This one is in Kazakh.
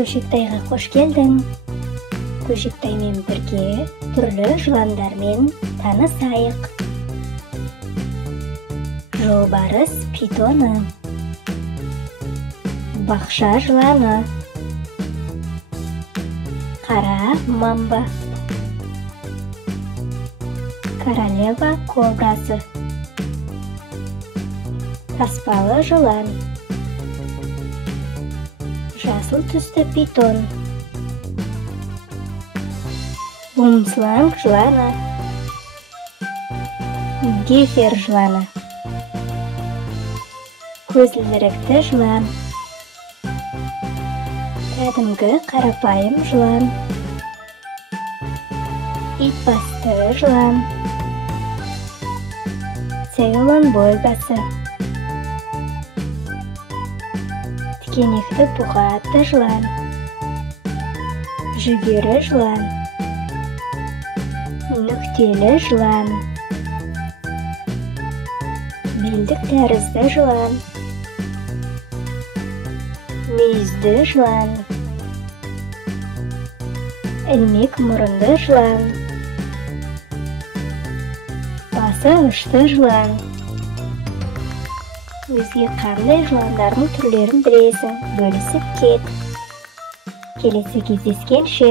Көшіктайға қош келдің. Көшіктаймен бірге түрлі жыландармен танысайық. Жолбарыс питоны, бақша жыланы, қара мамба, королева кобрасы, таспалы жылан, жасыл түсті питон, бумсланг жыланы, гефер жыланы, көзілдірікті жылан, кәдімгі қарапайым жылан, итбасты жылан, цейлон бойбасы, тікенекті бұға атты жылан, жүгері жылан, нүктелі жылан, белдік тәрізді жылан, мүйізді жылан, ілмек мұрынды жылан, басы ұшты жылан. Өзге қандай жыландардың түрлерін білесің, бөлісіп кет. Келесі кездескенше.